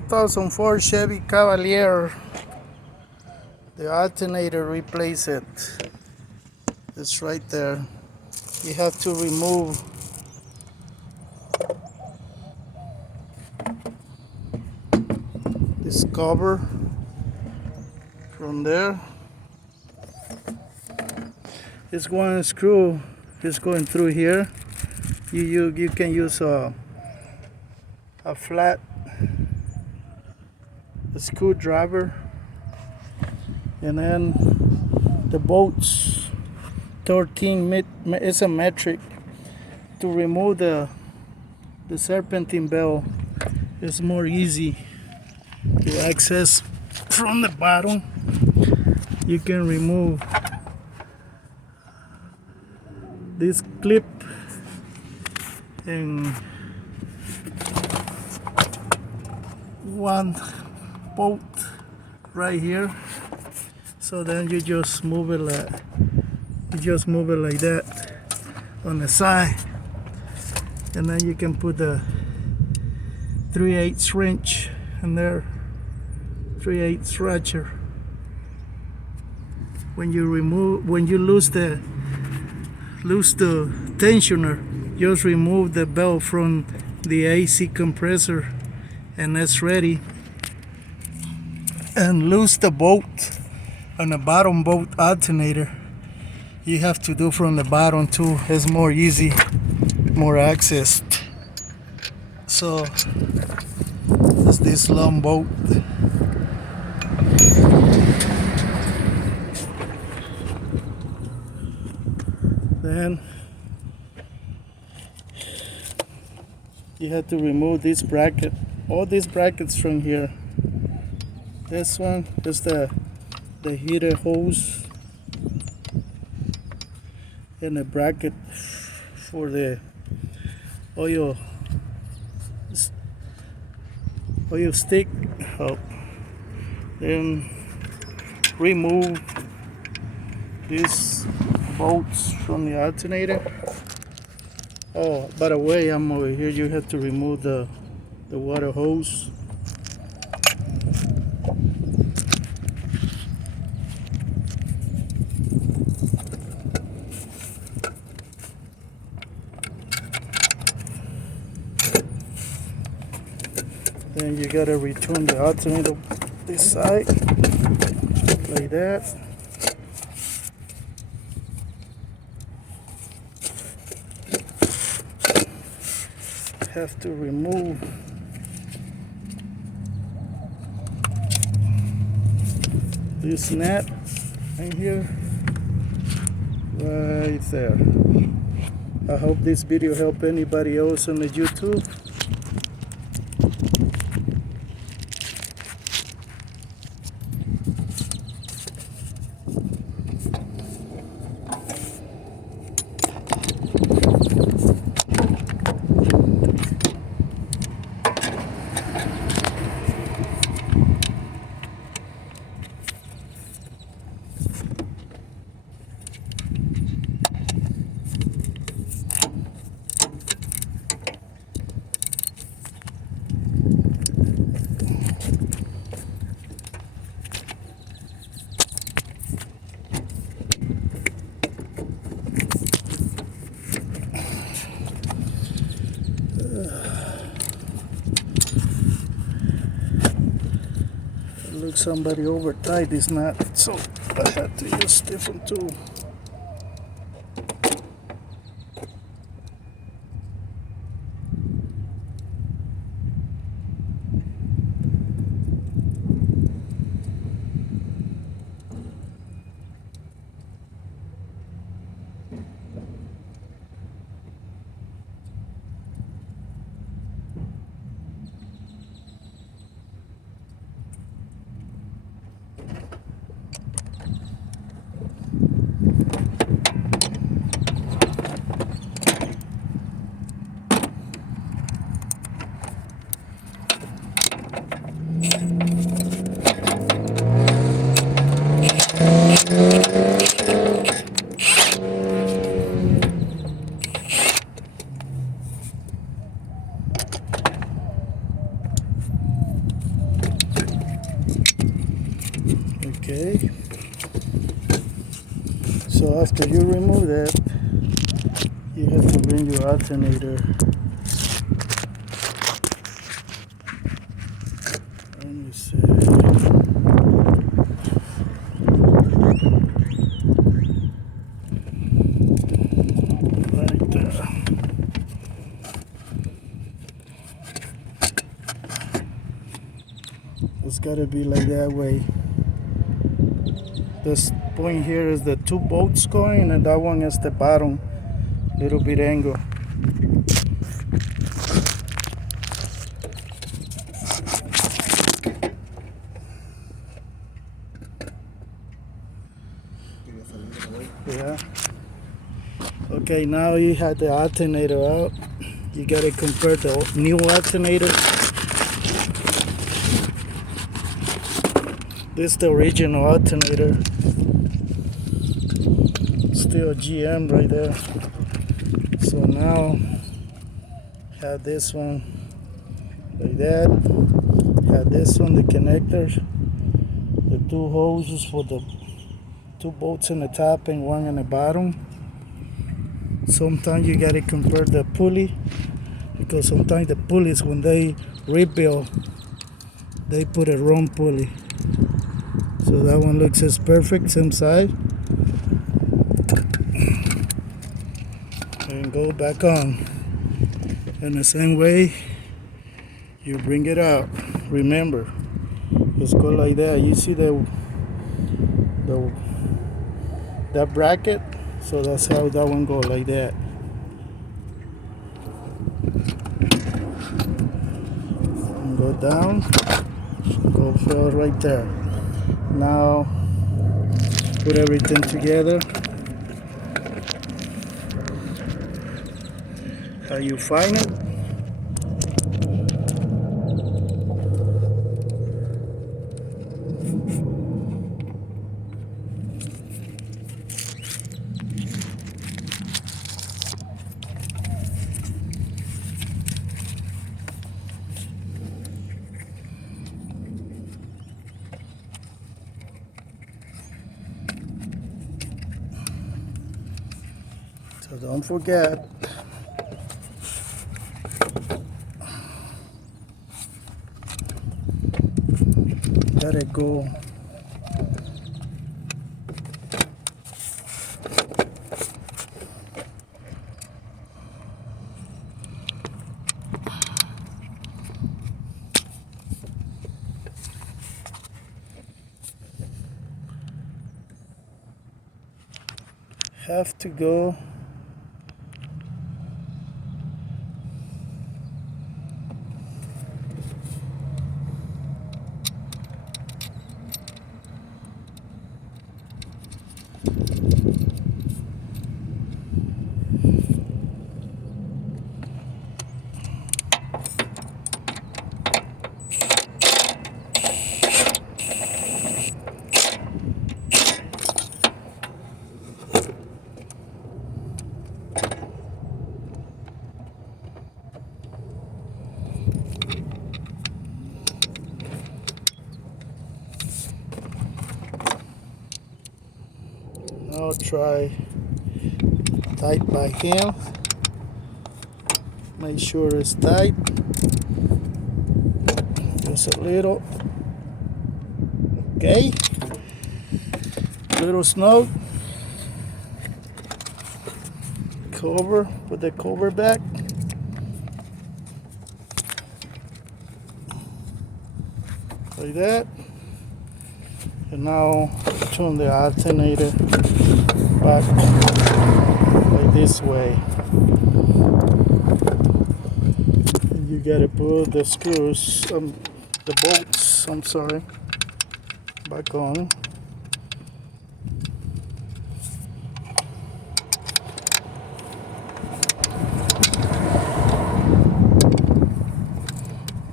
2004 Chevy Cavalier. The alternator replace it. It's right there. You have to remove this cover from there. This one screw is going through here. You can use a flat screwdriver, and then the bolts 13 is a metric. To remove the serpentine bell is more easy to access from the bottom. You can remove this clip and one bolt right here. So then you just move it like that on the side, and then you can put the 3/8 wrench in there, 3/8 ratchet. When you lose the tensioner, just remove the belt from the AC compressor and it's ready. And loose the bolt on the bottom bolt alternator. You have to do from the bottom too. It's more easy, more access. So it's this long bolt. Then you have to remove this bracket, all these brackets from here. This one is the heater hose, and a bracket for the oil stick. Then remove these bolts from the alternator. Oh, by the way, I'm over here. You have to remove the water hose. Then you gotta return the alternator this side, like that. Have to remove this nut in here, right there. I hope this video helped anybody else on the YouTube. Look, somebody over tied this knot, so I had to use different tool. Okay. So after you remove that, you have to bring your alternator. Let me see. Right there. It's gotta be like that way. This point here is the two bolts going, and that one is the bottom, little bit angle. Yeah. Okay, now you have the alternator out. You gotta compare the new alternator. This is the original alternator. Still GM right there. So now have this one like that. Have this one, the connectors, the two hoses for the two bolts in the top and one in the bottom. Sometimes you gotta compare the pulley, because sometimes the pulleys, when they rebuild, they put a wrong pulley. So that one looks as perfect, same size. And go back on. In the same way, you bring it out. Remember, it's go like that. You see that bracket? So that's how that one go, like that. And go down, go fill right there. Now put everything together. How you find it? So don't forget, gotta go have to go now try tight by hand. Make sure it's tight. Just a little. Okay. Little snug. Cover, put the cover back. Like that. And now turn the alternator back like this way. And you gotta put the screws, the bolts, I'm sorry, back on.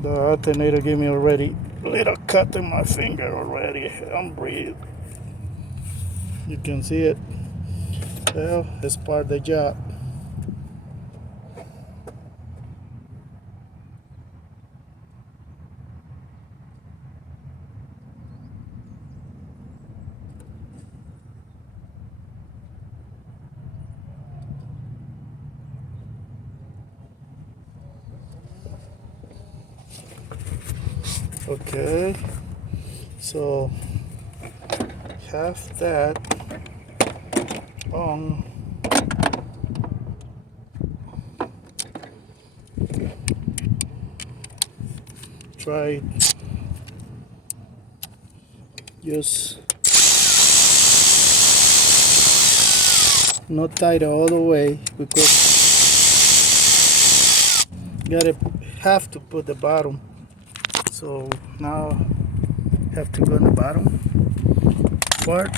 The alternator gave me already a little cut in my finger already. I'm breathing. You can see it. Well, it's part of the job. Okay, so have that on. Try just not tight all the way because gotta have to put the bottom. So now have to go in the bottom part.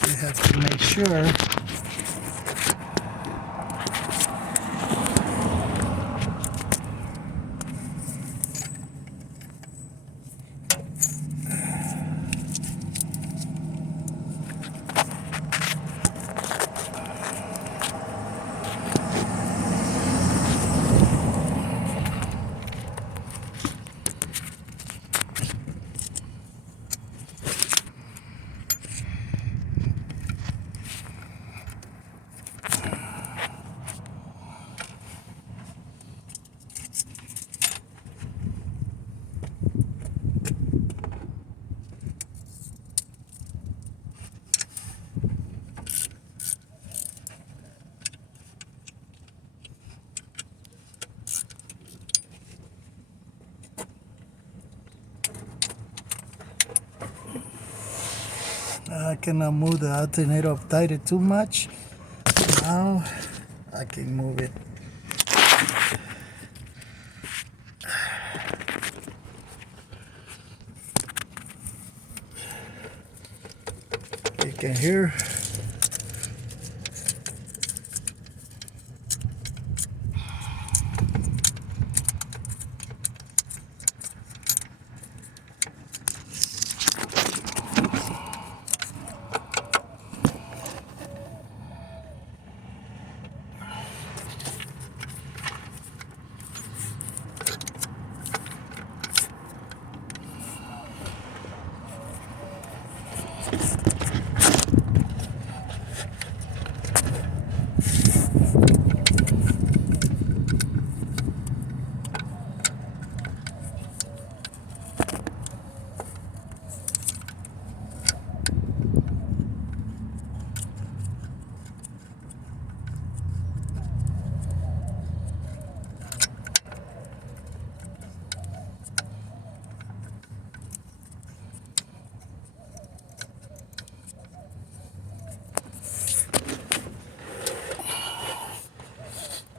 You have to make sure I cannot move the alternator up tighter too much. Now I can move it. You can hear.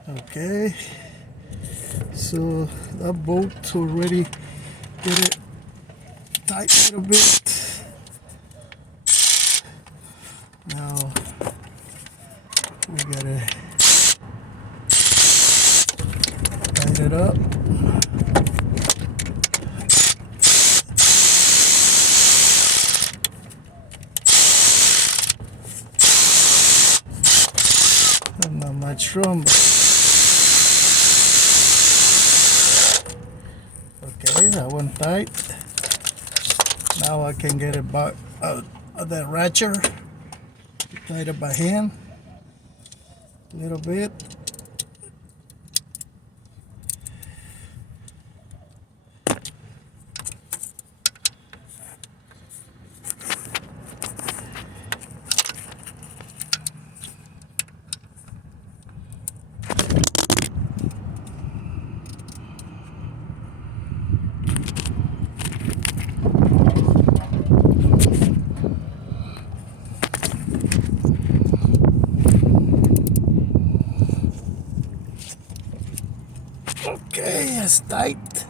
Okay, so that bolt already get it tight a little bit. Now we gotta tighten it up. Not much room, but okay, that one tight. Now I can get it back out of that ratchet. Tight it by hand a little bit. Okay, it's tight.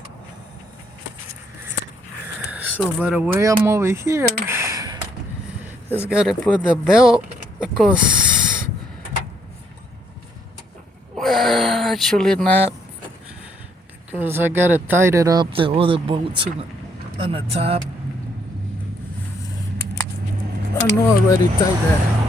So by the way I'm over here, just gotta put the belt because, well, actually not, because I gotta tighten up the other bolts on the top. I know already tight there.